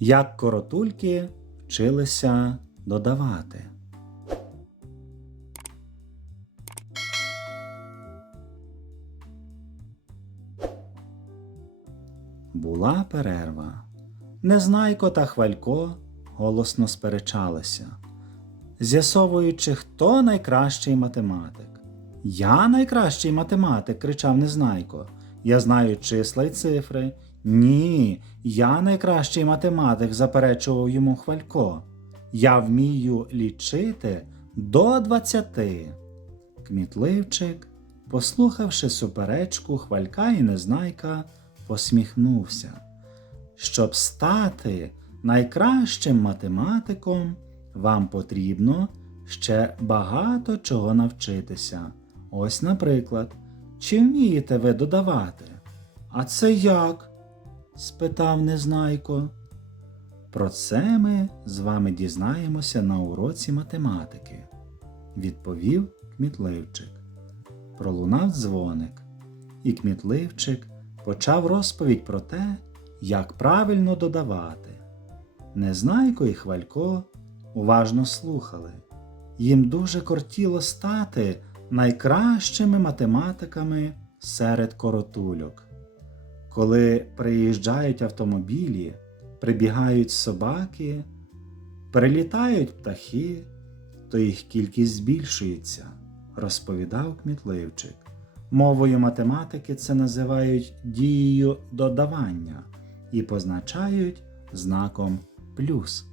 Як коротульки вчилися додавати. Була перерва. Незнайко та хвалько голосно сперечалися, з'ясовуючи, хто найкращий математик. Я найкращий математик, кричав Незнайко. Я знаю числа й цифри. Ні, я найкращий математик, заперечував йому Хвалько. Я вмію лічити до двадцяти. Кмітливчик, послухавши суперечку Хвалька і Незнайка, посміхнувся. Щоб стати найкращим математиком, вам потрібно ще багато чого навчитися. Ось, наприклад, чи вмієте ви додавати? А це як? Спитав Незнайко. Про це ми з вами дізнаємося на уроці математики, відповів кмітливчик. Пролунав дзвоник, і кмітливчик почав розповідь про те, як правильно додавати. Незнайко і Хвалько уважно слухали. Їм дуже кортіло стати найкращими математиками серед коротульок. Коли приїжджають автомобілі, прибігають собаки, прилітають птахи, то їх кількість збільшується, розповідав кмітливчик. Мовою математики це називають дією додавання і позначають знаком плюс.